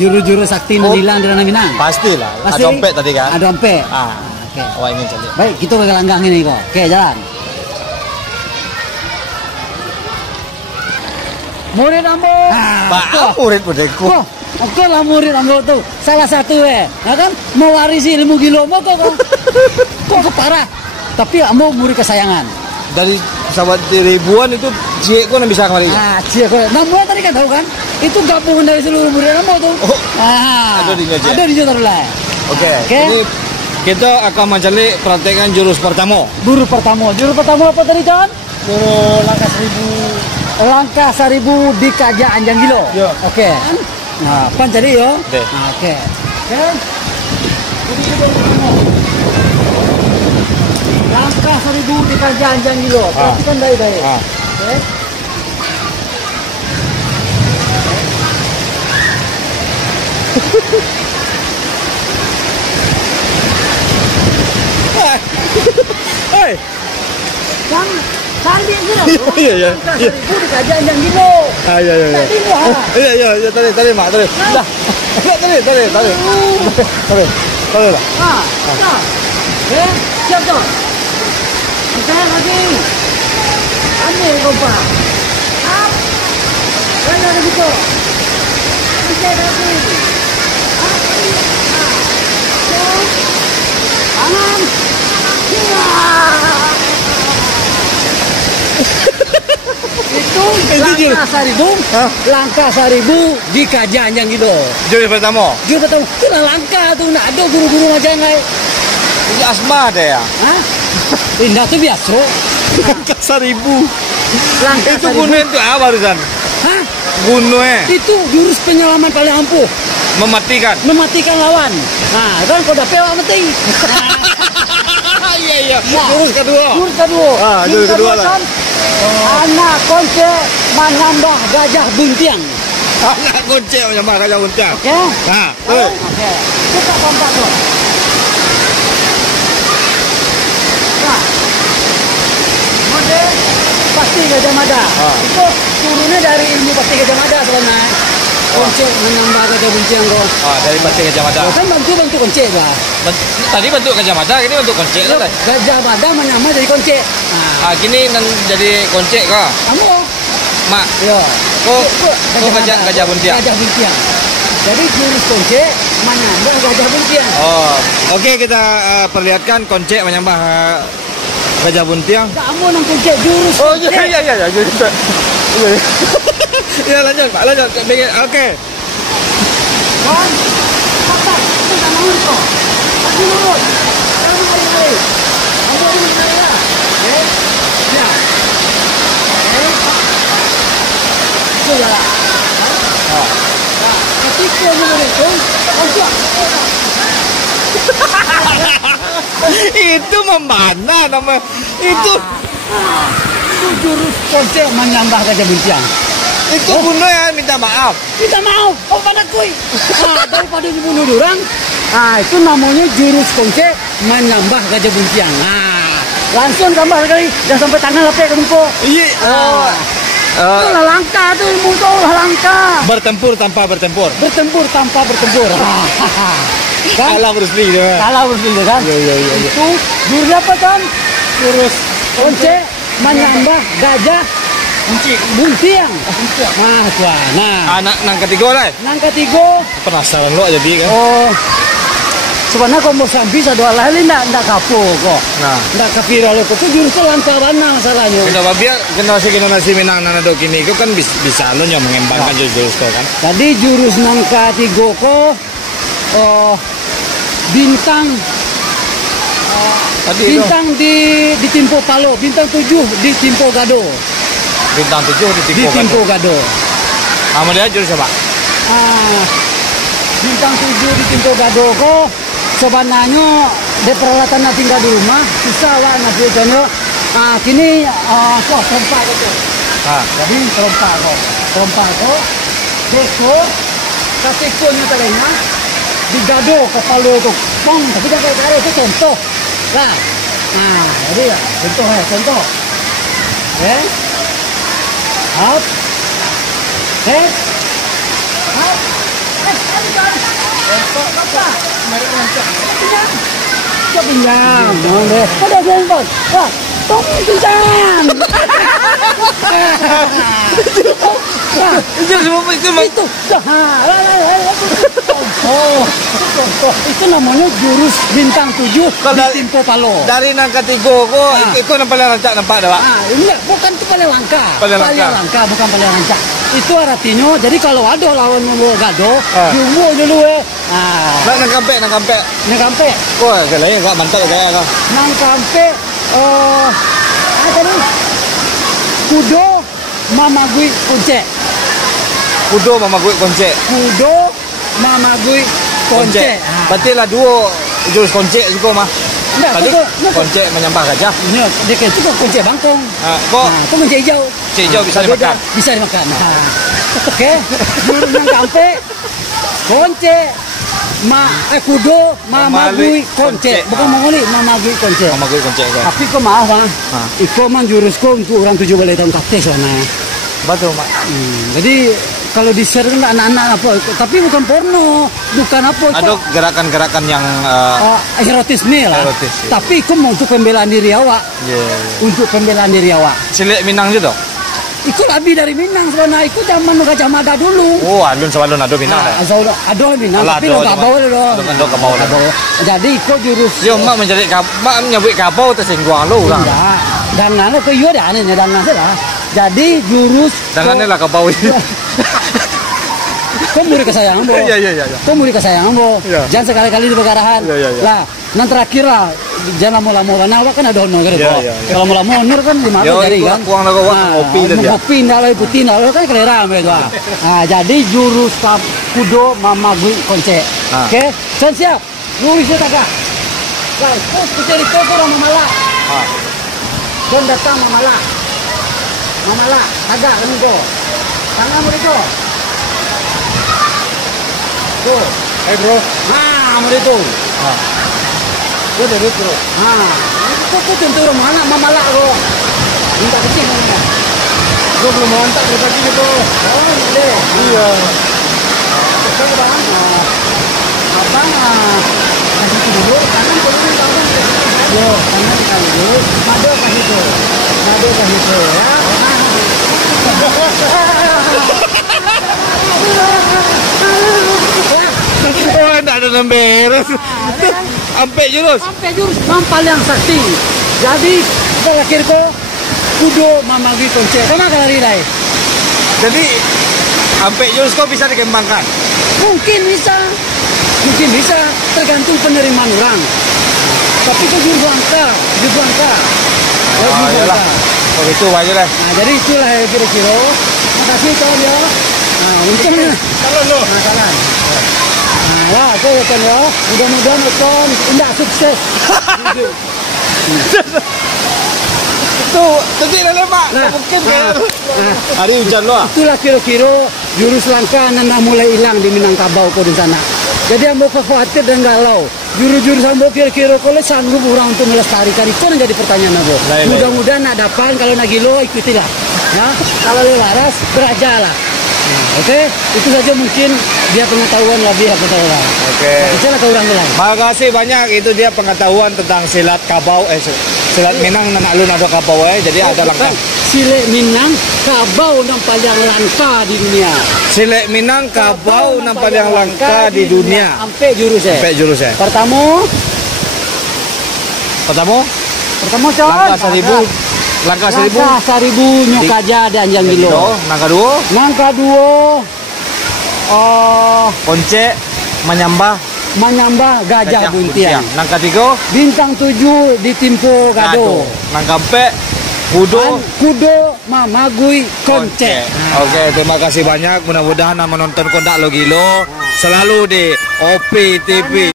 juru-juru sakti nan hilang di Ranah Minang. Pastilah. Ada dompet tadi kan? Ada dompet. Oke. Oh, ingin cari. Baik, kita ke langgang ini kok. Oke, jalan. Murid Ambo. Murid-muridku. Oke lah murid Ambo tuh. Salah satu ya kan mewarisi ilmu Gilomo kok. Kok parah. Tapi Ambo murid kesayangan. Dari sahabat ribuan itu Cie kok bisa kemarin. Cie kok. Namun tadi kan tahu kan? Itu gabungan dari seluruh murid Ambo tuh. Ada di Jawa. Ada di Jawa. Oke. Ini kita akan mencari praktekan jurus pertama. Jurus pertama apa tadi John? Jurus langkah 1000. Langkah 1000 di Kaja Anjang Gilo. Yo. Oke. Nah, pan jadi yo. Oke. Kan? Langkah 1000 di Kaja Anjang Gilo. Perhatikan baik-baik. Oke. Hei. Kan tadi gitu. Iya. Itu di Kaja Anjang Gilo. Iya. Iya, tadi Mak, tadi. Dah. Tadi lah. Siap tuh. Kita lagi. Aneh kompa. Up. Ada gitu. Kita lagi. Tangan. Itu langkah 1000 di Kaja Anjang Gilo. Jurus pertama. Itu lah langkah tuh, nak ada guru-guru macam ngai. Ini asma ada ya? Indah tuh biasa. Langkah 1000. Langkah itu gunung itu apa barusan? Gunungnya? Itu jurus penyelaman paling ampuh. Mematikan lawan. Nah, kan kau dah pewak mati. Iya. Jurus kedua. Jurus kedua lah. Anak konce menambah gajah buntiang. Anak konce menambah gajah buntiang. Oke. Oke. Kita kompak tuh. Nah. Mode pasti Gajah Mada. Itu turunnya dari ilmu pasti Gajah Mada sebenarnya. Konce menambah gajah buntiang kok. Dari pasti Gajah Mada. Kan bantu konce lah. Tadi bentuk Gajah Mada, ini bentuk konce lah. Gajah Mada menyamar jadi konce. Gini jadi konce kah? Kamu? Mak. Yo. Gajah buntiang. Gajah buntiang. Jadi jurus konce menyambar gajah buntiang. Oke, kita perlihatkan konce menyambar gajah buntiang. Kamu nang konce jurus. Iya. Jurus. Ya lanjut Pak, lanjut. Oke. Kan? Kakak, itu tak mau kok. Lagi lurus. Kamu lari. Kamu lari ya. Oke. Ya. Oke. Sudah. Ketika itu, itu membana nama itu. Itu jurus konce menyambah gajah buntiang. Itu bunuh ya, minta maaf. Oh pada kui. Daripada dibunuh orang. Itu namanya jurus konce menambah gajah buntiang. Langsung tambah kali, jangan sampai tangan lapik ke muka. Iya. Itulah langkah tuh ilmu tuh langkah. Bertempur tanpa bertempur. Kalah Bruce Lee kan? Iya. Itu jurus apa kan? Jurus konce menambah gajah buntiang. Nah, nang ketiga lah. Nang ketiga. Penasaran lo jadi kan? Sebenarnya kalau mau sambil satu hal lain ndak kapok kok. Ndak kapiro lo kok jurus langkah mana masalahnya. Generasi Minang nana dok ini itu kan bisa lo yang mengembangkan jurus itu kan. Tadi jurus nang ketiga kok bintang bintang di Timpo Palo, bintang 7 di Timpo Gado. Bintang 7 di Timpo Gado. Nama dia jurus apa? Bintang 7 di Timpo Gado kok sebenarnya di peralatan tinggal di rumah susah lah nasi jono. Kini kok serempak gitu. Jadi serempak kok besok kasih kuahnya tadinya di Gado ke Palu itu. Tapi jangan kayak itu contoh. Jadi ya contoh. Up. Up. Kok pinjam? Ada handphone. Wah, tong pinjam. Itu. Oh, itu namanya jurus bintang 7 di Timpo Palo. Dari nang ketigo kok ikut nang paling rancak nampak dah, Pak. Enggak, bukan itu paling langka. Paling langka, bukan paling rancak. Itu artinya, jadi kalau ada lawan yang gado, jumbo dulu Nang kampe. Nang kampe. Wah, kalau ya enggak mantap kayak kau. Nang kampe, apa nih? Kudo mamagui konce. Kudo mamagui konce. Kudo mamagui konce. Berarti lah dua jurus konce juga mah. Enggak, tadi konce menyembah gajah. Iya, dia itu kok konce bangkong. Kok itu konce hijau. Konce hijau bisa dimakan. Bisa dimakan. Oke, jurus nang kampe konce. Kudo mamagui konce. Bukan mangoli, mamagui konce. Mamagui konce. Tapi kok maaf, Bang. Iko man jurusku untuk orang 7 balai tahun kakek sana. Betul, Mak. Jadi kalau di share kan anak-anak apa, tapi bukan porno, bukan apa. Ada gerakan-gerakan yang erotisme lah. Erotis, ya. Tapi itu mau untuk pembelaan diri awak. Untuk pembelaan diri awak. Cilik Minang juga. Itu lebih dari Minang sebenarnya. Itu zaman Gajah Mada dulu. Oh, alun sebelum ado Minang dah. Ado Minang, tapi lo kabau lo. Ado kabau. Jadi itu jurus. Yo, mak mencari mak menyebut kabau tersinggung lo orang. Enggak. Dangan lo ke iyo dah ni dangan salah. Jadi jurus. Dangannya lah kabau ini. Kau muri kesayangan bo. Iya. Kau muri kesayangan bo. Ya. Jangan sekali-kali di pegarahan. Ya. Lah, nanti terakhir lah. Jangan mula-mula nah kan ada honor gitu. Kalau mula-mula honor kan di mana jadi kan. Kuang lagu kopi dah dia. Kopi ndak lah putih ndak kan kelera itu. Jadi jurus kudo mamagui konce. Oke, siap. Jurus itu tak. Baik, kau cari kau orang Mamala. Kau datang Mamala. Ada kan itu. Tangan mu itu. Tuh, Bro. mau itu. Dia dari bro. Kok contoh orang mana Mamala lo. Minta kecil mana. Gue belum mantap dari pagi gitu. Oh, deh. Iya. Kita ke bawah. Abang kasih dulu, tangan turun tangan. Yo, tangan kali dulu. Mado kasih itu. Ya. Oh, enggak ada beres. Sampai jurus Mampal yang sakti. Jadi terakhir ko kudo mamagi konce. Kena lari dai. Jadi sampai jurus kau bisa dikembangkan. Mungkin bisa, tergantung penerimaan orang. Tapi itu jurus langka. Iyalah. Oh itu aja deh. Jadi itulah kira-kira. Makasih kawan ya. Untung nih. Kalau lo. Salah. Ya, itu kan ya. Mudah-mudahan Ekon tidak sukses. Itu tadi lah Pak. Mungkin hari hujan lo. Itulah kira-kira jurus langka nana mulai hilang di Minangkabau kau di sana. Jadi ambo khawatir dan galau. Jurus-jurus ambo kira-kira kalau sanggup orang untuk melestarikan itu yang jadi pertanyaan ambo. Mudah-mudahan nak dapat kalau nak gilo ikutilah. Ya, kalau waras berajalah. Oke, itu saja mungkin dia pengetahuan lebih aku tahu lah. Oke. Itulah ke orang lain. Makasih banyak, itu dia pengetahuan tentang silat kabau, silat Minang dan alun ada kabau jadi ada lengkap. Silat Minang kabau yang paling langka di dunia. Silat Minang kabau yang paling langka di dunia. Sampai jurusnya. Pertama coy. Langkah seribu nyokaja dan yang gilo. Nangka dua. Konce menyambah gajah buntian. Nangka 3 bintang 7 di Timpo Gado. Nangka 4 kudo mamagui konce. Oke, terima kasih banyak. Mudah-mudahan menonton kondak lo gilo selalu di OP TV.